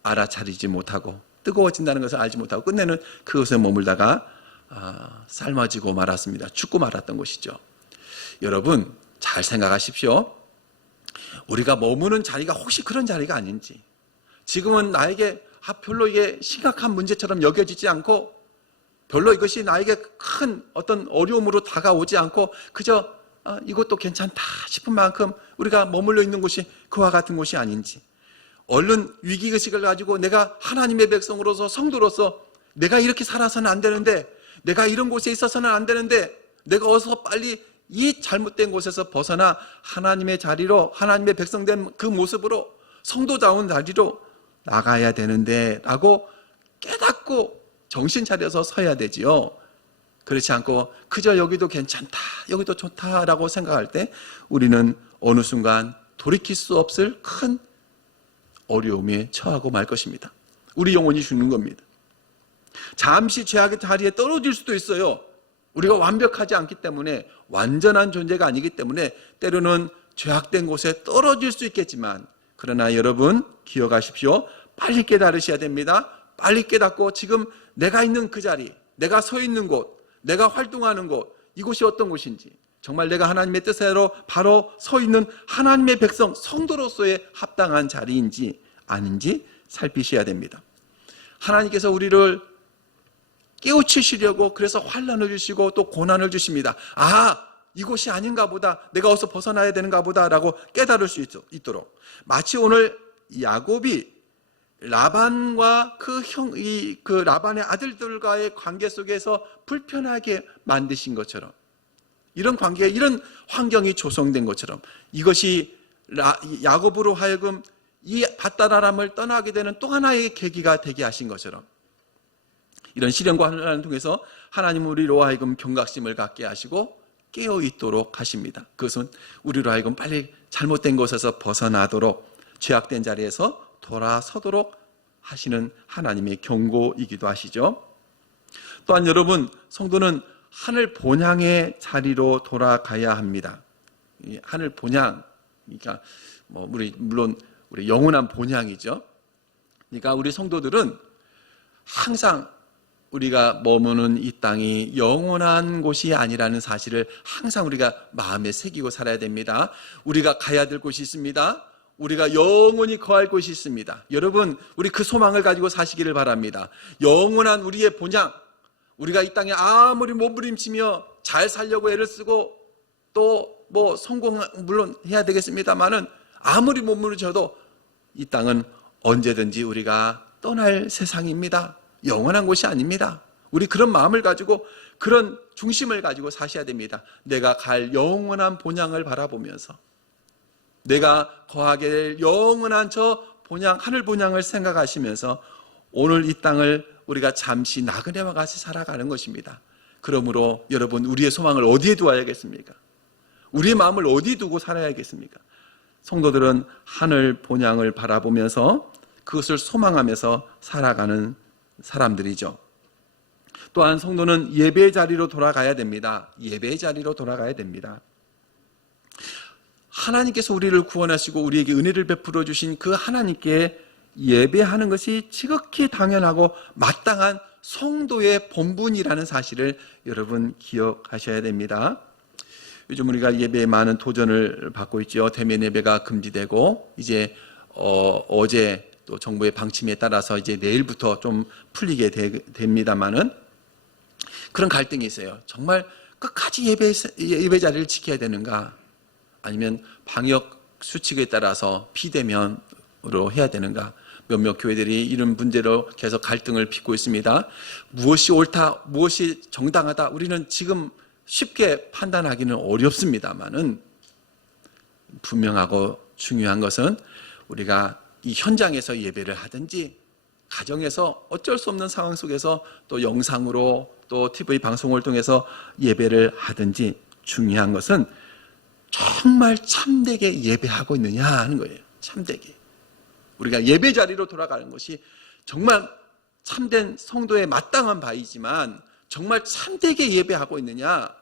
알아차리지 못하고, 뜨거워진다는 것을 알지 못하고 끝내는 그것에 머물다가 삶아지고 말았습니다. 죽고 말았던 것이죠. 여러분, 잘 생각하십시오. 우리가 머무는 자리가 혹시 그런 자리가 아닌지, 지금은 나에게 별로 이게 심각한 문제처럼 여겨지지 않고, 별로 이것이 나에게 큰 어떤 어려움으로 다가오지 않고 그저 이것도 괜찮다 싶은 만큼 우리가 머물러 있는 곳이 그와 같은 곳이 아닌지, 얼른 위기의식을 가지고 내가 하나님의 백성으로서, 성도로서 내가 이렇게 살아서는 안 되는데, 내가 이런 곳에 있어서는 안 되는데, 내가 어서 빨리 이 잘못된 곳에서 벗어나 하나님의 자리로, 하나님의 백성된 그 모습으로, 성도다운 자리로 나가야 되는데 라고 깨닫고 정신 차려서 서야 되지요. 그렇지 않고 그저 여기도 괜찮다, 여기도 좋다라고 생각할 때 우리는 어느 순간 돌이킬 수 없을 큰 어려움에 처하고 말 것입니다. 우리 영혼이 죽는 겁니다. 잠시 죄악의 자리에 떨어질 수도 있어요. 우리가 완벽하지 않기 때문에, 완전한 존재가 아니기 때문에 때로는 죄악된 곳에 떨어질 수 있겠지만, 그러나 여러분 기억하십시오. 빨리 깨달으셔야 됩니다. 빨리 깨닫고 지금 내가 있는 그 자리, 내가 서 있는 곳, 내가 활동하는 곳, 이곳이 어떤 곳인지, 정말 내가 하나님의 뜻대로 바로 서 있는 하나님의 백성, 성도로서의 합당한 자리인지 아닌지 살피셔야 됩니다. 하나님께서 우리를 깨우치시려고 그래서 환난을 주시고 또 고난을 주십니다. 이곳이 아닌가 보다, 내가 어서 벗어나야 되는가 보다 라고 깨달을 수 있도록, 마치 오늘 야곱이 라반과 그 라반의 아들들과의 관계 속에서 불편하게 만드신 것처럼, 이런 관계, 이런 환경이 조성된 것처럼, 이것이 야곱으로 하여금 이 밧다라람을 떠나게 되는 또 하나의 계기가 되게 하신 것처럼, 이런 시련과 환난을 통해서 하나님은 우리로 하여금 경각심을 갖게 하시고 깨어 있도록 하십니다. 그것은 우리로 하여금 빨리 잘못된 곳에서 벗어나도록, 죄악된 자리에서 돌아서도록 하시는 하나님의 경고이기도 하시죠. 또한 여러분, 성도는 하늘 본향의 자리로 돌아가야 합니다. 이 하늘 본향, 그러니까 물론 우리 영원한 본향이죠. 그러니까 우리 성도들은 항상 우리가 머무는 이 땅이 영원한 곳이 아니라는 사실을 항상 우리가 마음에 새기고 살아야 됩니다. 우리가 가야 될 곳이 있습니다. 우리가 영원히 거할 곳이 있습니다. 여러분, 우리 그 소망을 가지고 사시기를 바랍니다. 영원한 우리의 본향, 우리가 이 땅에 아무리 몸부림치며 잘 살려고 애를 쓰고 또 성공 물론 해야 되겠습니다만은 아무리 몸부림쳐도 이 땅은 언제든지 우리가 떠날 세상입니다. 영원한 곳이 아닙니다. 우리 그런 마음을 가지고, 그런 중심을 가지고 사셔야 됩니다. 내가 갈 영원한 본향을 바라보면서, 내가 거하게 될 영원한 저 본향, 하늘 본향을 생각하시면서 오늘 이 땅을 우리가 잠시 나그네와 같이 살아가는 것입니다. 그러므로 여러분, 우리의 소망을 어디에 두어야겠습니까? 우리의 마음을 어디에 두고 살아야겠습니까? 성도들은 하늘 본향을 바라보면서 그것을 소망하면서 살아가는 사람들이죠. 또한 성도는 예배의 자리로 돌아가야 됩니다. 예배의 자리로 돌아가야 됩니다. 하나님께서 우리를 구원하시고 우리에게 은혜를 베풀어 주신 그 하나님께 예배하는 것이 지극히 당연하고 마땅한 성도의 본분이라는 사실을 여러분 기억하셔야 됩니다. 요즘 우리가 예배에 많은 도전을 받고 있죠. 대면 예배가 금지되고, 이제 어제 또 정부의 방침에 따라서 이제 내일부터 좀 풀리게 됩니다만은, 그런 갈등이 있어요. 정말 끝까지 예배 자리를 지켜야 되는가, 아니면 방역 수칙에 따라서 비대면으로 해야 되는가. 몇몇 교회들이 이런 문제로 계속 갈등을 빚고 있습니다. 무엇이 옳다, 무엇이 정당하다, 우리는 지금 쉽게 판단하기는 어렵습니다만은, 분명하고 중요한 것은 우리가 이 현장에서 예배를 하든지 가정에서 어쩔 수 없는 상황 속에서 또 영상으로 또 TV 방송을 통해서 예배를 하든지, 중요한 것은 정말 참되게 예배하고 있느냐 하는 거예요. 참되게. 우리가 예배 자리로 돌아가는 것이 정말 참된 성도의 마땅한 바이지만, 정말 참되게 예배하고 있느냐,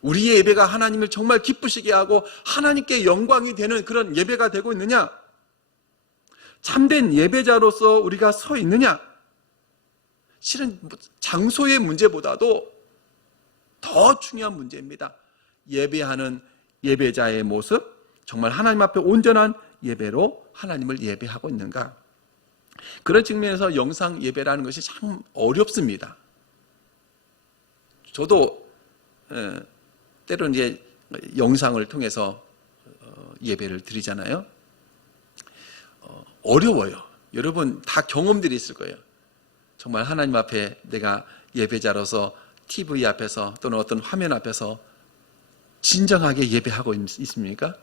우리의 예배가 하나님을 정말 기쁘시게 하고 하나님께 영광이 되는 그런 예배가 되고 있느냐, 참된 예배자로서 우리가 서 있느냐. 실은 장소의 문제보다도 더 중요한 문제입니다. 예배하는 예배자의 모습, 정말 하나님 앞에 온전한 예배로 하나님을 예배하고 있는가. 그런 측면에서 영상 예배라는 것이 참 어렵습니다. 저도 때로는 이제 영상을 통해서 예배를 드리잖아요. 어려워요. 여러분 다 경험들이 있을 거예요. 정말 하나님 앞에 내가 예배자로서 TV 앞에서 또는 어떤 화면 앞에서 진정하게 예배하고 있습니까?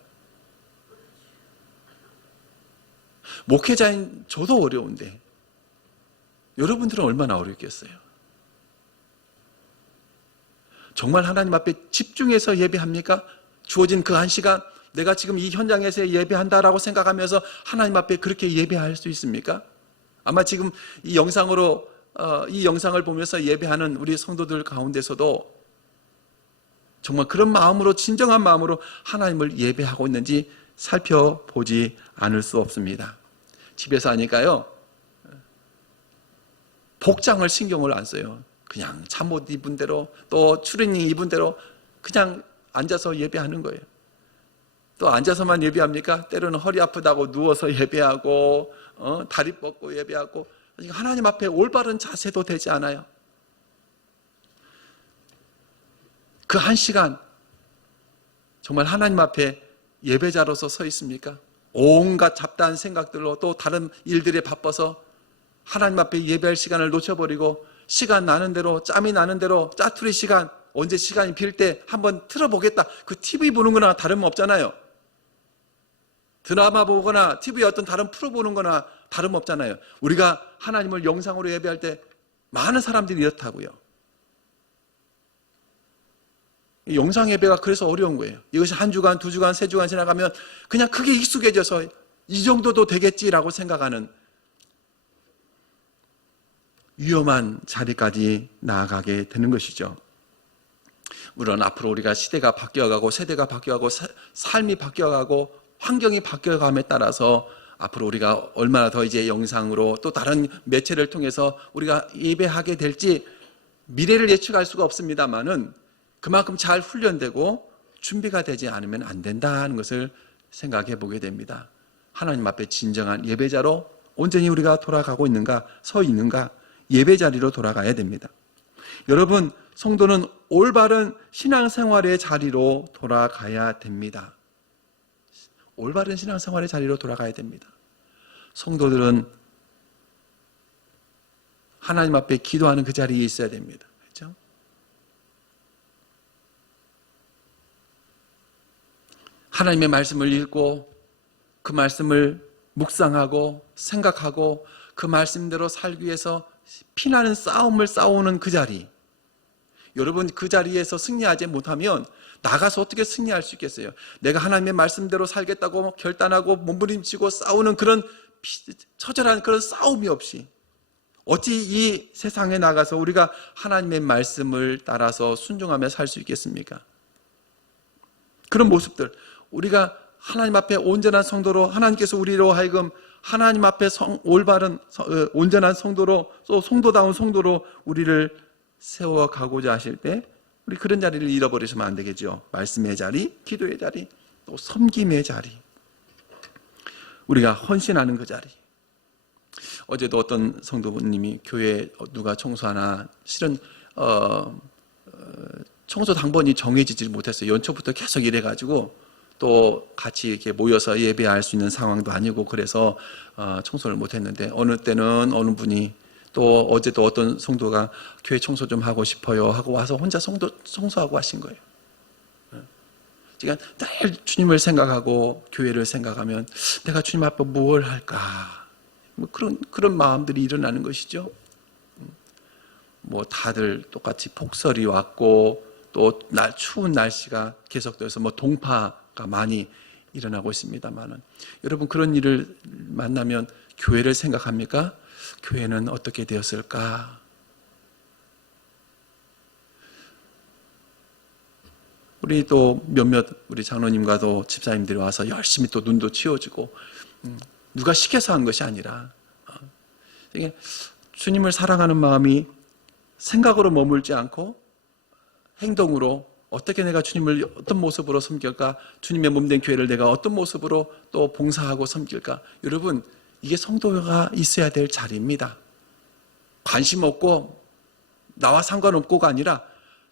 목회자인 저도 어려운데 여러분들은 얼마나 어렵겠어요? 정말 하나님 앞에 집중해서 예배합니까? 주어진 그 한 시간, 내가 지금 이 현장에서 예배한다라고 생각하면서 하나님 앞에 그렇게 예배할 수 있습니까? 아마 지금 이 영상을 보면서 예배하는 우리 성도들 가운데서도 정말 그런 마음으로, 진정한 마음으로 하나님을 예배하고 있는지 살펴보지 않을 수 없습니다. 집에서 하니까요, 복장을 신경을 안 써요. 그냥 잠옷 입은 대로, 또 추리닝 입은 대로 그냥 앉아서 예배하는 거예요. 또 앉아서만 예배합니까? 때로는 허리 아프다고 누워서 예배하고, 다리 뻗고 예배하고, 하나님 앞에 올바른 자세도 되지 않아요. 그 한 시간 정말 하나님 앞에 예배자로서 서 있습니까? 온갖 잡다한 생각들로 또 다른 일들에 바빠서 하나님 앞에 예배할 시간을 놓쳐버리고 시간 나는 대로 짬이 나는 대로 짜투리 시간 언제 시간이 빌 때 한번 틀어보겠다. 그 TV 보는 거나 다름없잖아요. 드라마 보거나 TV에 어떤 다른 프로 보는 거나 다름없잖아요. 우리가 하나님을 영상으로 예배할 때 많은 사람들이 이렇다고요. 영상 예배가 그래서 어려운 거예요. 이것이 한 주간, 두 주간, 세 주간 지나가면 그냥 크게 익숙해져서 이 정도도 되겠지라고 생각하는 위험한 자리까지 나아가게 되는 것이죠. 물론 앞으로 우리가 시대가 바뀌어가고 세대가 바뀌어가고 삶이 바뀌어가고 환경이 바뀌어감에 따라서 앞으로 우리가 얼마나 더 이제 영상으로 또 다른 매체를 통해서 우리가 예배하게 될지 미래를 예측할 수가 없습니다만은 그만큼 잘 훈련되고 준비가 되지 않으면 안 된다는 것을 생각해 보게 됩니다. 하나님 앞에 진정한 예배자로 온전히 우리가 돌아가고 있는가, 서 있는가, 예배 자리로 돌아가야 됩니다. 여러분, 성도는 올바른 신앙생활의 자리로 돌아가야 됩니다. 올바른 신앙생활의 자리로 돌아가야 됩니다. 성도들은 하나님 앞에 기도하는 그 자리에 있어야 됩니다. 그렇죠? 하나님의 말씀을 읽고 그 말씀을 묵상하고 생각하고 그 말씀대로 살기 위해서 피나는 싸움을 싸우는 그 자리. 여러분, 그 자리에서 승리하지 못하면 나가서 어떻게 승리할 수 있겠어요? 내가 하나님의 말씀대로 살겠다고 결단하고 몸부림치고 싸우는 그런 처절한 그런 싸움이 없이 어찌 이 세상에 나가서 우리가 하나님의 말씀을 따라서 순종하며 살 수 있겠습니까? 그런 모습들, 우리가 하나님 앞에 온전한 성도로 하나님께서 우리로 하여금 하나님 앞에 올바른 온전한 성도로 또 성도다운 성도로 우리를 세워가고자 하실 때 우리 그런 자리를 잃어버리시면 안 되겠죠. 말씀의 자리, 기도의 자리, 또 섬김의 자리, 우리가 헌신하는 그 자리. 어제도 어떤 성도님이 교회 누가 청소하나 실은 청소 당번이 정해지지 못했어요. 연초부터 계속 이래가지고 또 같이 이렇게 모여서 예배할 수 있는 상황도 아니고 그래서 청소를 못했는데 어느 때는 어느 분이 또 어제도 어떤 성도가 교회 청소 좀 하고 싶어요 하고 와서 혼자 청소하고 하신 거예요. 그러니까 늘 주님을 생각하고 교회를 생각하면 내가 주님 앞에 뭘 할까? 뭐 그런 마음들이 일어나는 것이죠. 뭐 다들 똑같이 폭설이 왔고 또 추운 날씨가 계속돼서 뭐 동파가 많이 일어나고 있습니다만은 여러분 그런 일을 만나면 교회를 생각합니까? 교회는 어떻게 되었을까? 우리 또 몇몇 우리 장로님과도 집사님들이 와서 열심히 또 눈도 치워주고 누가 시켜서 한 것이 아니라 이게 주님을 사랑하는 마음이 생각으로 머물지 않고 행동으로 어떻게 내가 주님을 어떤 모습으로 섬길까? 주님의 몸된 교회를 내가 어떤 모습으로 또 봉사하고 섬길까? 여러분 이게 성도가 있어야 될 자리입니다. 관심 없고 나와 상관없고가 아니라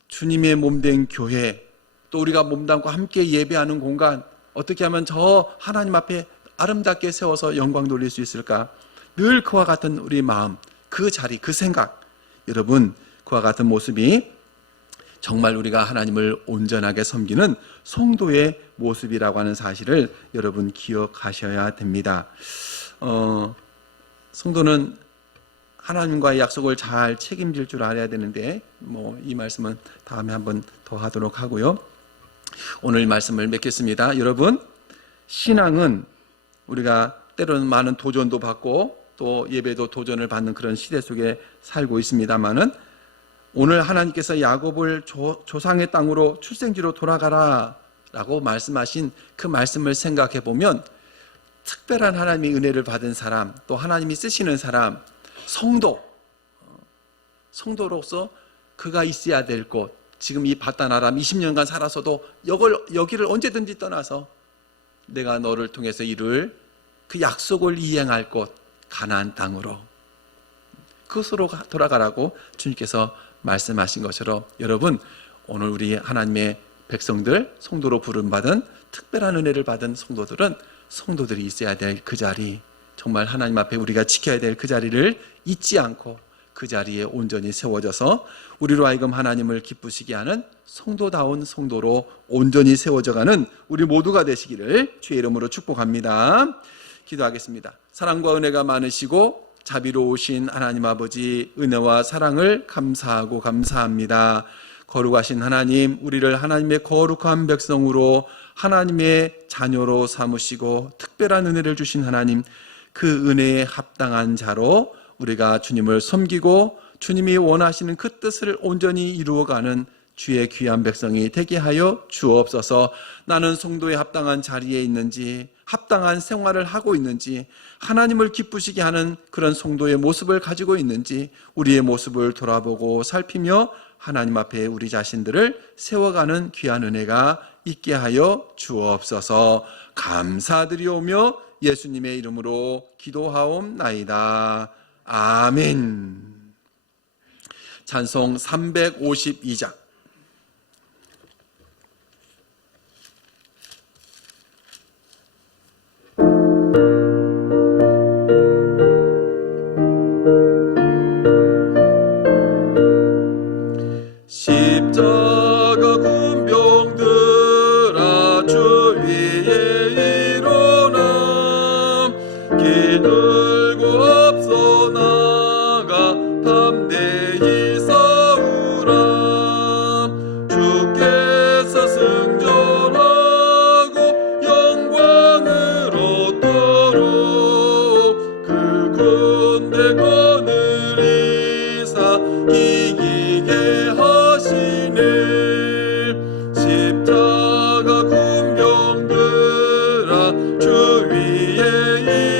주님의 몸된 교회 또 우리가 몸담고 함께 예배하는 공간 어떻게 하면 저 하나님 앞에 아름답게 세워서 영광 돌릴 수 있을까? 늘 그와 같은 우리 마음, 그 자리, 그 생각 여러분 그와 같은 모습이 정말 우리가 하나님을 온전하게 섬기는 성도의 모습이라고 하는 사실을 여러분 기억하셔야 됩니다. 성도는 하나님과의 약속을 잘 책임질 줄 알아야 되는데 뭐 이 말씀은 다음에 한번 더 하도록 하고요. 오늘 말씀을 맺겠습니다. 여러분 신앙은 우리가 때로는 많은 도전도 받고 또 예배도 도전을 받는 그런 시대 속에 살고 있습니다만은 오늘 하나님께서 야곱을 조상의 땅으로 출생지로 돌아가라 라고 말씀하신 그 말씀을 생각해 보면 특별한 하나님의 은혜를 받은 사람 또 하나님이 쓰시는 사람 성도로서 그가 있어야 될 곳 지금 이 바단 아람 20년간 살아서도 여기를 언제든지 떠나서 내가 너를 통해서 이룰 그 약속을 이행할 곳 가나안 땅으로 그것으로 돌아가라고 주님께서 말씀하신 것처럼 여러분 오늘 우리 하나님의 백성들 성도로 부름받은 특별한 은혜를 받은 성도들은 성도들이 있어야 될 그 자리, 정말 하나님 앞에 우리가 지켜야 될 그 자리를 잊지 않고 그 자리에 온전히 세워져서 우리로 하여금 하나님을 기쁘시게 하는 성도다운 성도로 온전히 세워져가는 우리 모두가 되시기를 주의 이름으로 축복합니다. 기도하겠습니다. 사랑과 은혜가 많으시고 자비로우신 하나님 아버지, 은혜와 사랑을 감사하고 감사합니다. 거룩하신 하나님, 우리를 하나님의 거룩한 백성으로 하나님의 자녀로 삼으시고 특별한 은혜를 주신 하나님, 그 은혜에 합당한 자로 우리가 주님을 섬기고 주님이 원하시는 그 뜻을 온전히 이루어가는 주의 귀한 백성이 되게 하여 주옵소서. 나는 성도에 합당한 자리에 있는지, 합당한 생활을 하고 있는지, 하나님을 기쁘시게 하는 그런 성도의 모습을 가지고 있는지 우리의 모습을 돌아보고 살피며 하나님 앞에 우리 자신들을 세워가는 귀한 은혜가 있게 하여 주옵소서. 감사드리오며 예수님의 이름으로 기도하옵나이다. 아멘. 찬송 352장. 십자가 군병들아 주 위에 일어나 기들고 앞서 나가 담대히 싸우라. 주께서 승전하고 영광을 얻도록 그 군대 거느리사 이기게 하시네. 십자가 군병들아 주 위에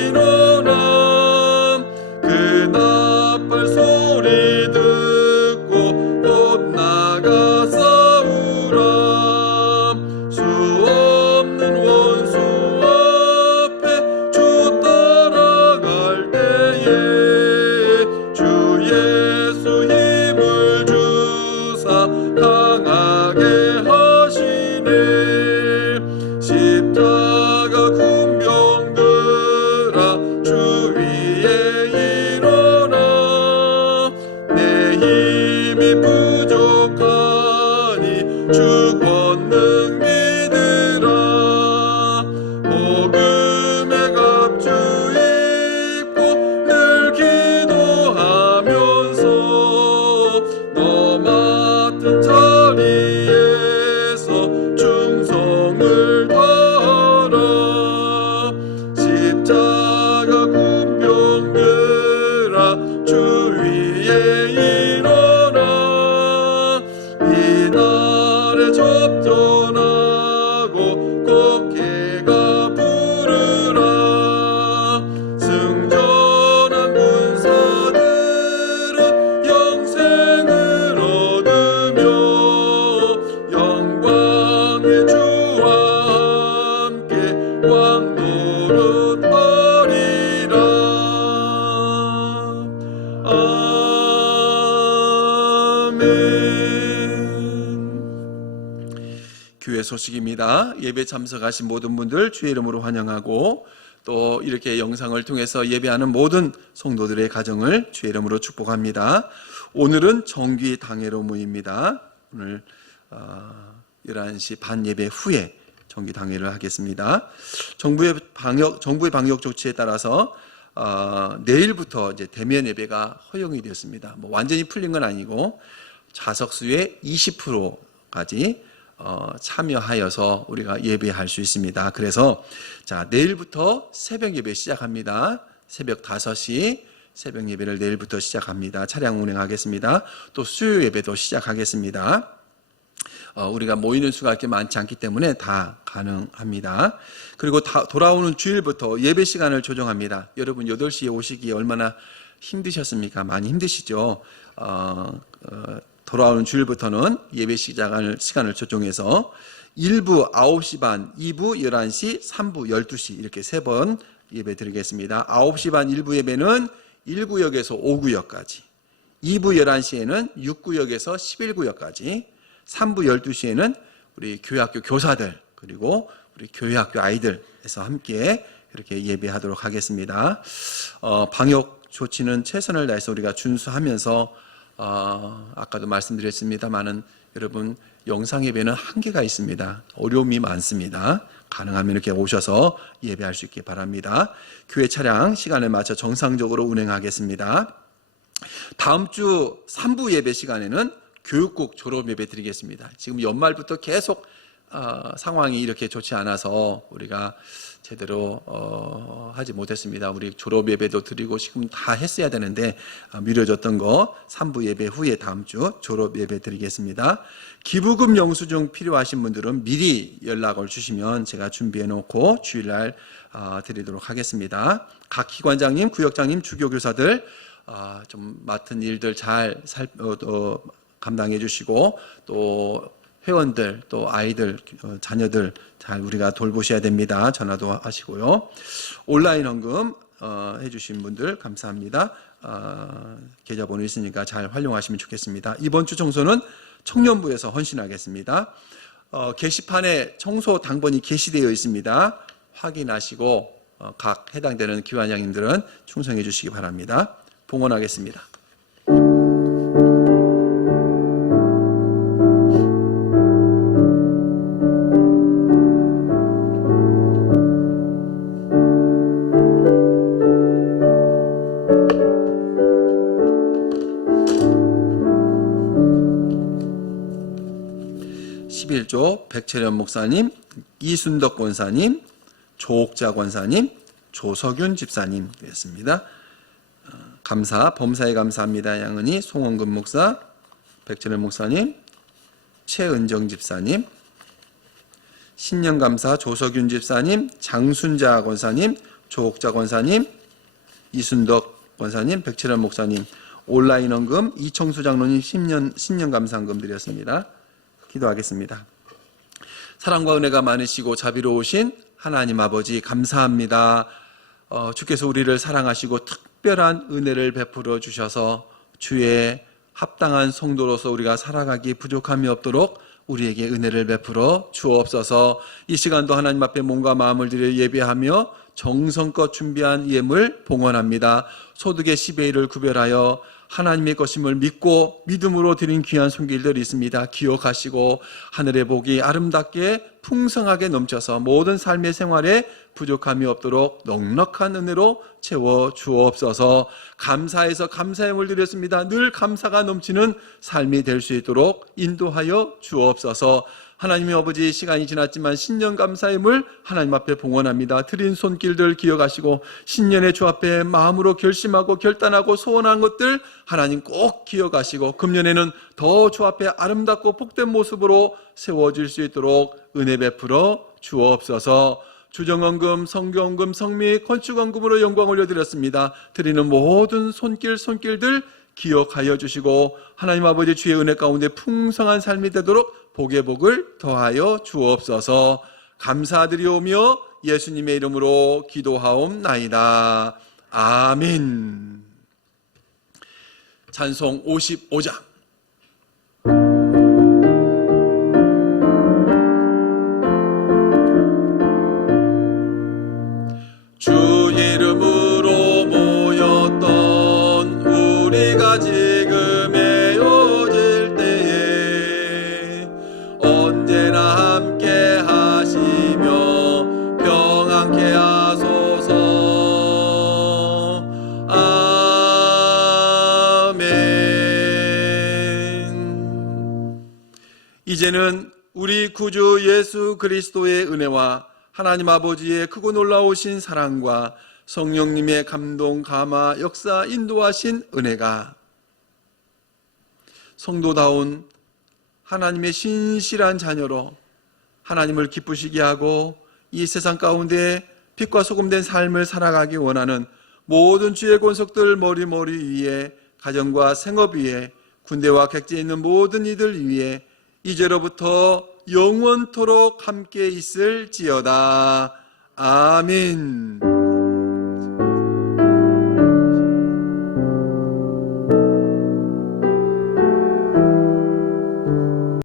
일어나 그 나팔 소리 듣고 곧 나가 싸우라. 수 없는 원수 앞에 주 따라갈 때에 주 예수 힘을 주사 강하게 하시네. 십자가 군병들아 주 위에 일어나 내 힘이 부족하니 주 권능 믿으라. 복음의 갑주 입고 늘 기도하면서 너 맡은 자리에서 충성을 다하라. 십자가 군병들아 주 위에 일어나 이날에 접전하고 곡해가 부르라. 승전한 군사들은 영생을 얻으며 영광의 주와 함께 왕 노릇하리라. 아멘. 교회 소식입니다. 예배 참석하신 모든 분들 주의 이름으로 환영하고 또 이렇게 영상을 통해서 예배하는 모든 성도들의 가정을 주의 이름으로 축복합니다. 오늘은 정기 당회로 모입니다. 오늘 11시 반 예배 후에 정기 당회를 하겠습니다. 정부의 방역 조치에 따라서 내일부터 이제 대면 예배가 허용이 되었습니다. 뭐 완전히 풀린 건 아니고 좌석수의 20%까지 참여하여서 우리가 예배할 수 있습니다. 그래서 자, 내일부터 새벽 예배 시작합니다. 새벽 5시 새벽 예배를 내일부터 시작합니다. 차량 운행하겠습니다. 또 수요 예배도 시작하겠습니다. 우리가 모이는 수가 그렇게 많지 않기 때문에 다 가능합니다. 그리고 돌아오는 주일부터 예배 시간을 조정합니다. 여러분 8시에 오시기에 얼마나 힘드셨습니까? 많이 힘드시죠? 돌아오는 주일부터는 예배 시간을 조정해서 1부 9시 반, 2부 11시, 3부 12시 이렇게 3번 예배 드리겠습니다. 9시 반 1부 예배는 1구역에서 5구역까지, 2부 11시에는 6구역에서 11구역까지, 3부 12시에는 우리 교회학교 교사들 그리고 우리 교회학교 아이들에서 함께 이렇게 예배하도록 하겠습니다. 방역 조치는 최선을 다해서 우리가 준수하면서 아까도 말씀드렸습니다만은 여러분 영상 예배는 한계가 있습니다. 어려움이 많습니다. 가능하면 이렇게 오셔서 예배할 수 있기 바랍니다. 교회 차량 시간에 맞춰 정상적으로 운행하겠습니다. 다음 주 3부 예배 시간에는 교육국 졸업 예배 드리겠습니다. 지금 연말부터 계속 상황이 이렇게 좋지 않아서 우리가 제대로 하지 못했습니다. 우리 졸업 예배도 드리고 지금 다 했어야 되는데 미뤄졌던 거 3부 예배 후에 다음 주 졸업 예배 드리겠습니다. 기부금 영수증 필요하신 분들은 미리 연락을 주시면 제가 준비해 놓고 주일날 드리도록 하겠습니다. 각 기관장님, 구역장님, 주교교사들 좀 맡은 일들 잘 감당해 주시고 또 회원들 또 아이들 자녀들 잘 우리가 돌보셔야 됩니다. 전화도 하시고요. 온라인 헌금 해주신 분들 감사합니다. 계좌번호 있으니까 잘 활용하시면 좋겠습니다. 이번 주 청소는 청년부에서 헌신하겠습니다. 게시판에 청소 당번이 게시되어 있습니다. 확인하시고 각 해당되는 기관장님들은 충성해 주시기 바랍니다. 봉헌하겠습니다. 11조 백채련 목사님, 이순덕 권사님, 조옥자 권사님, 조석윤 집사님 되었습니다. 감사, 범사에 감사합니다. 양은희, 송원근 목사, 백채련 목사님, 최은정 집사님, 신년감사 조석윤 집사님, 장순자 권사님, 조옥자 권사님, 이순덕 권사님, 백채련 목사님, 온라인 헌금 이청수 장로님 신년감사헌금 드렸습니다. 기도하겠습니다. 사랑과 은혜가 많으시고 자비로우신 하나님 아버지 감사합니다. 주께서 우리를 사랑하시고 특별한 은혜를 베풀어 주셔서 주의 합당한 성도로서 우리가 살아가기 부족함이 없도록 우리에게 은혜를 베풀어 주옵소서. 이 시간도 하나님 앞에 몸과 마음을 들여 예배하며 정성껏 준비한 예물 봉헌합니다. 소득의 10의 1을 구별하여 하나님의 것임을 믿고 믿음으로 드린 귀한 손길들이 있습니다. 기억하시고 하늘의 복이 아름답게 풍성하게 넘쳐서 모든 삶의 생활에 부족함이 없도록 넉넉한 은혜로 채워 주옵소서. 감사해서 감사함을 드렸습니다. 늘 감사가 넘치는 삶이 될 수 있도록 인도하여 주옵소서. 하나님의 아버지, 시간이 지났지만 신년 감사임을 하나님 앞에 봉헌합니다. 드린 손길들 기억하시고 신년의 주 앞에 마음으로 결심하고 결단하고 소원한 것들 하나님 꼭 기억하시고 금년에는 더 주 앞에 아름답고 복된 모습으로 세워질 수 있도록 은혜 베풀어 주옵소서. 주정헌금, 성교헌금, 성미, 건축헌금으로 영광 올려드렸습니다. 드리는 모든 손길들 기억하여 주시고 하나님 아버지 주의 은혜 가운데 풍성한 삶이 되도록 복의 복을 더하여 주옵소서. 감사드리오며 예수님의 이름으로 기도하옵나이다. 아멘. 찬송 55장. 주 이름으로 모였던 우리가 지금 헤어질 때에 언제나 함께 하시며 평안케 하소서. 아멘. 이제는 우리 구주 예수 그리스도의 은혜와 하나님 아버지의 크고 놀라우신 사랑과 성령님의 감동, 감화, 역사, 인도하신 은혜가 성도다운 하나님의 신실한 자녀로 하나님을 기쁘시게 하고 이 세상 가운데 빛과 소금된 삶을 살아가기 원하는 모든 주의 권속들 머리 위에 가정과 생업 위에 군대와 객지에 있는 모든 이들 위에 이제로부터 영원토록 함께 있을지어다. 아멘.